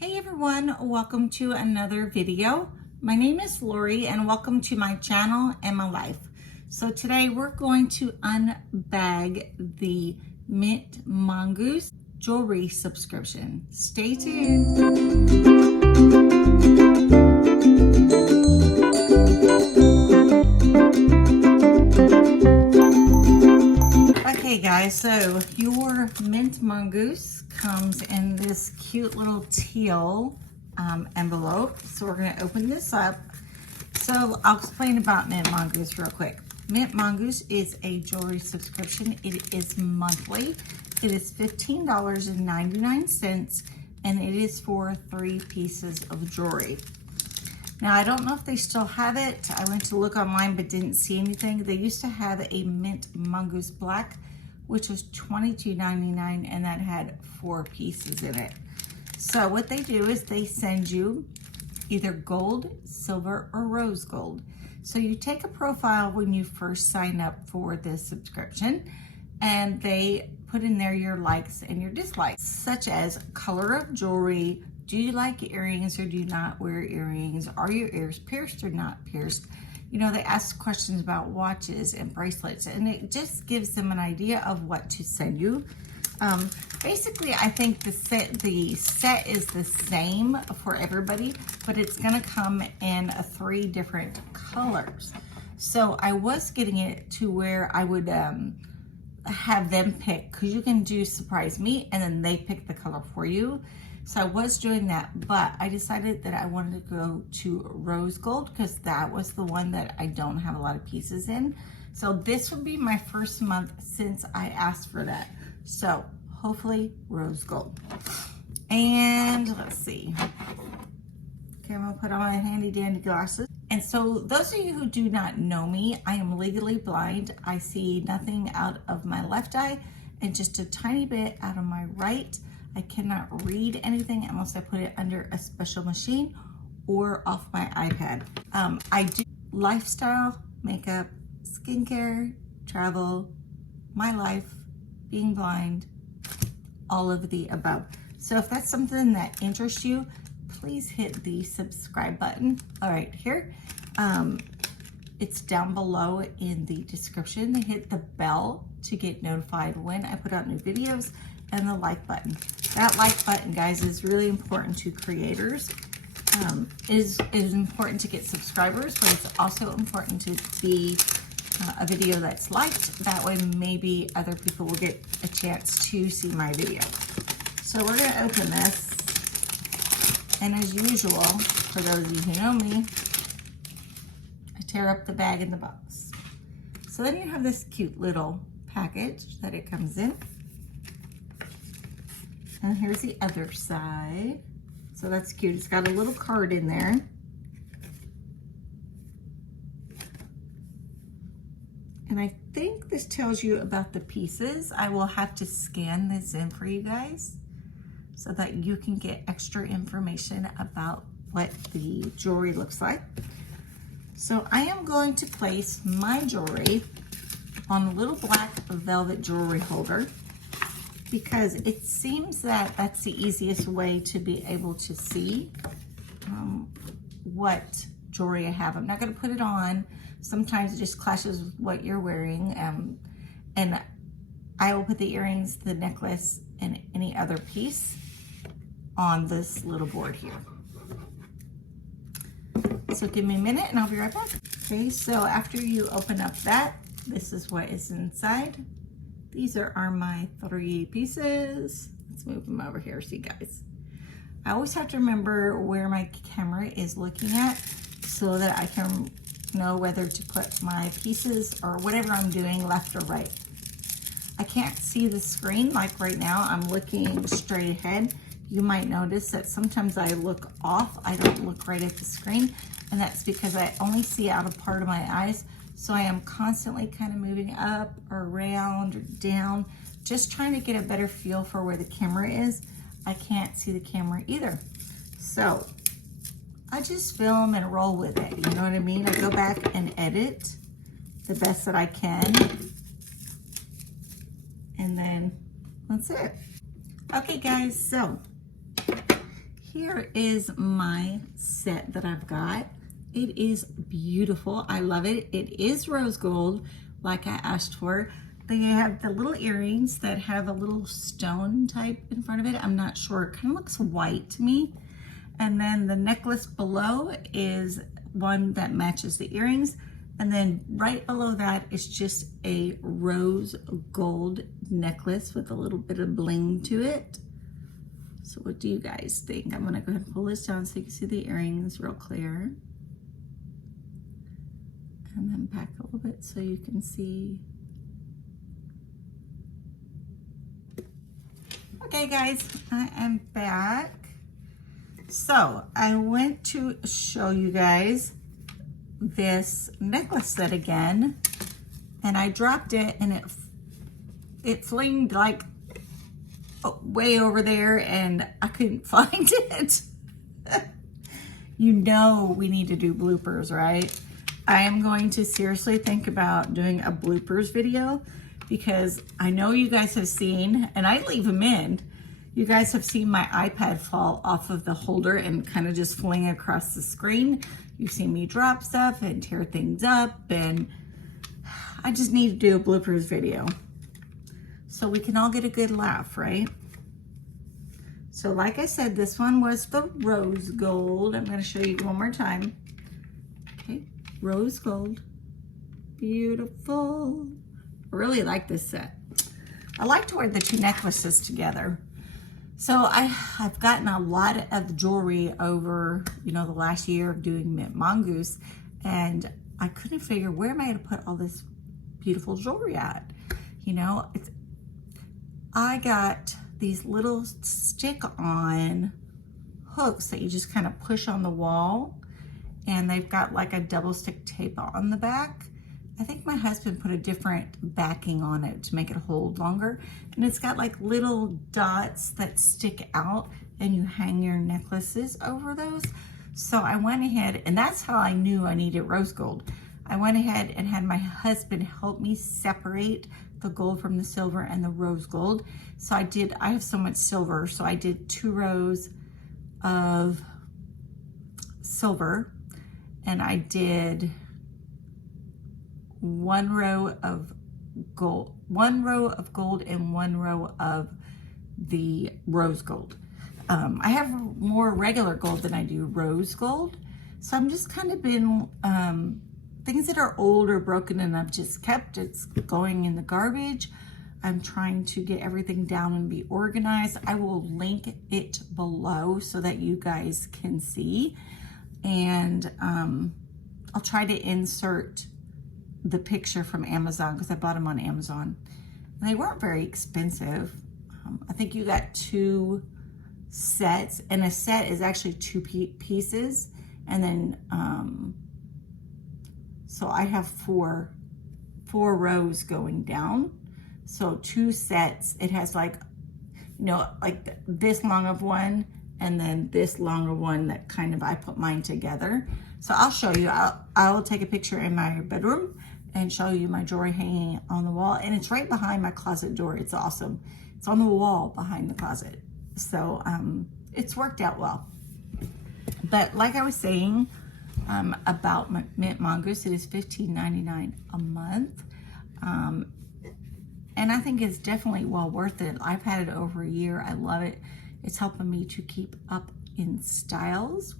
Hey everyone, welcome to another video. My name is Lori and welcome to my channel and my life. So today we're going to unbag the Mint Mongoose jewelry subscription. Stay tuned. Okay guys, so your Mint Mongoose comes in this cute little teal envelope. So we're going to open this up. So I'll explain about Mint Mongoose real quick. Mint Mongoose is a jewelry subscription. It is monthly. It is $15.99 and it is for 3 pieces of jewelry. Now, I don't know if they still have it. I went to look online but didn't see anything. They used to have a Mint Mongoose Black, which was $22.99, and that had 4 pieces in it. So what they do is they send you either gold, silver, or rose gold. So you take a profile when you first sign up for this subscription, and they put in there your likes and your dislikes, such as color of jewelry. Do you like earrings or do you not wear earrings? Are your ears pierced or not pierced? You know, they ask questions about watches and bracelets, and it just gives them an idea of what to send you. Basically, I think the set is the same for everybody, but it's gonna come in 3 different colors. So I was getting it to where I would have them pick, because you can do surprise me and then they pick the color for you. So I was doing that, but I decided that I wanted to go to rose gold because that was the one that I don't have a lot of pieces in. So this would be my first month since I asked for that. So hopefully rose gold. And let's see. Okay, I'm gonna put on my handy dandy glasses. And so those of you who do not know me, I am legally blind. I see nothing out of my left eye and just a tiny bit out of my right. I cannot read anything unless I put it under a special machine or off my iPad. I do lifestyle, makeup, skincare, travel, my life, being blind, all of the above. So if that's something that interests you, please hit the subscribe button. All right, here, it's down below in the description. Hit the bell to get notified when I put out new videos, and the like button. That like button, guys, is really important to creators. It is important to get subscribers, but it's also important to be a video that's liked. That way maybe other people will get a chance to see my video. So we're gonna open this. And as usual, for those of you who know me, I tear up the bag in the box. So then you have this cute little package that it comes in. And here's the other side. So that's cute. It's got a little card in there. And I think this tells you about the pieces. I will have to scan this in for you guys so that you can get extra information about what the jewelry looks like. So I am going to place my jewelry on a little black velvet jewelry holder, because it seems that that's the easiest way to be able to see what jewelry I have. I'm not going to put it on. Sometimes it just clashes with what you're wearing. And I will put the earrings, the necklace, and any other piece on this little board here. So give me a minute and I'll be right back. Okay, so after you open up that, this is what is inside. These are my 3 pieces. Let's move them over here, see guys. I always have to remember where my camera is looking at so that I can know whether to put my pieces or whatever I'm doing left or right. I can't see the screen like right now. I'm looking straight ahead. You might notice that sometimes I look off. I don't look right at the screen, and that's because I only see out a part of my eyes. So I am constantly kind of moving up or around or down, just trying to get a better feel for where the camera is. I can't see the camera either. So I just film and roll with it, you know what I mean? I go back and edit the best that I can. And then that's it. Okay guys, so here is my set that I've got. It is beautiful. I love it. It is rose gold, like I asked for. They have the little earrings that have a little stone type in front of it. I'm not sure. It kind of looks white to me. And then the necklace below is one that matches the earrings. And then right below that is just a rose gold necklace with a little bit of bling to it. So what do you guys think? I'm gonna go ahead and pull this down so you can see the earrings real clear. And then back a little bit so you can see. Okay guys, I am back. So I went to show you guys this necklace set again, and I dropped it and it flinged like way over there and I couldn't find it. You know we need to do bloopers, right? I am going to seriously think about doing a bloopers video, because I know you guys have seen, and I leave them in, you guys have seen my iPad fall off of the holder and kind of just fling across the screen. You've seen me drop stuff and tear things up, and I just need to do a bloopers video so we can all get a good laugh, right? So like I said, this one was the rose gold. I'm going to show you one more time. Okay, rose gold. Beautiful. I really like this set. I like to wear the two necklaces together. So I've gotten a lot of jewelry over, you know, the last year of doing Mint Mongoose, and I couldn't figure where am I going to put all this beautiful jewelry at. You know, I got these little stick-on hooks that you just kind of push on the wall, and they've got like a double stick tape on the back. I think my husband put a different backing on it to make it hold longer. And it's got like little dots that stick out, and you hang your necklaces over those. So I went ahead, and that's how I knew I needed rose gold. I went ahead and had my husband help me separate the gold from the silver and the rose gold. So I have so much silver, so I did 2 rows of silver, and I did 1 row of gold, 1 row of gold and 1 row of the rose gold. I have more regular gold than I do rose gold. So I'm just kind of been, things that are old or broken and I've just kept, it's going in the garbage. I'm trying to get everything down and be organized. I will link it below so that you guys can see. And I'll try to insert the picture from Amazon, because I bought them on Amazon. And they weren't very expensive. I think you got 2 sets, and a set is actually 2 pieces. And then, so I have 4 rows going down. So 2 sets, it has like, you know, like this long of one, and then this long of one that kind of, I put mine together. So I'll show you, I'll take a picture in my bedroom and show you my jewelry hanging on the wall. And it's right behind my closet door. It's awesome. It's on the wall behind the closet. So it's worked out well. But like I was saying about Mint Mongoose, it is $15.99 a month. And I think it's definitely well worth it. I've had it over a year. I love it. It's helping me to keep up in styles.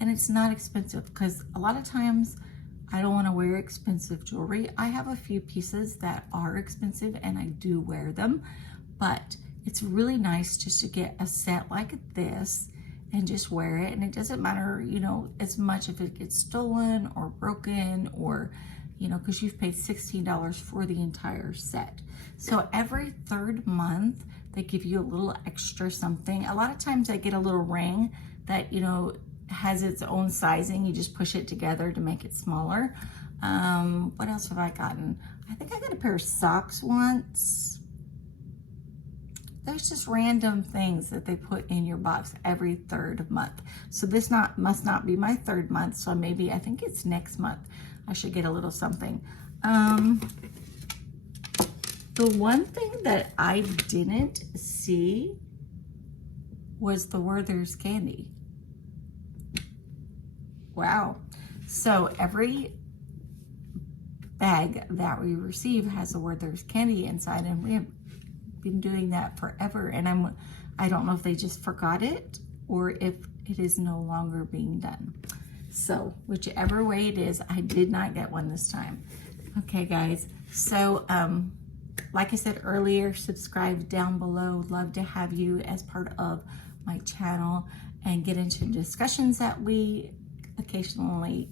And it's not expensive, because a lot of times I don't want to wear expensive jewelry. I have a few pieces that are expensive and I do wear them, but it's really nice just to get a set like this and just wear it. And it doesn't matter, you know, as much if it gets stolen or broken, or, you know, because you've paid $16 for the entire set. So every 3rd month, they give you a little extra something. A lot of times I get a little ring that, you know, has its own sizing. You just push it together to make it smaller. What else have I gotten? I think I got a pair of socks once. There's just random things that they put in your box every 3rd month. So this must not be my 3rd month. So maybe, I think it's next month, I should get a little something. The one thing that I didn't see was the Werther's candy. Wow. So every bag that we receive has a Werther's candy inside, and we have been doing that forever. And I don't know if they just forgot it or if it is no longer being done. So whichever way it is, I did not get one this time. Okay, guys. So like I said earlier, subscribe down below. Love to have you as part of my channel and get into discussions that we occasionally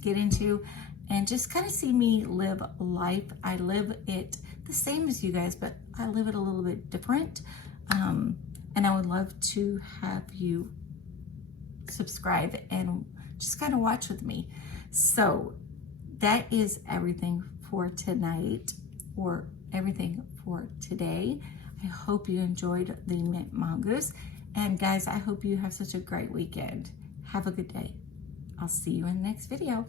get into, and just kind of see me live life. I live it the same as you guys, but I live it a little bit different. And I would love to have you subscribe and just kind of watch with me. So that is everything for tonight, or everything for today. I hope you enjoyed the Mint Mongoose. And guys, I hope you have such a great weekend. Have a good day. I'll see you in the next video.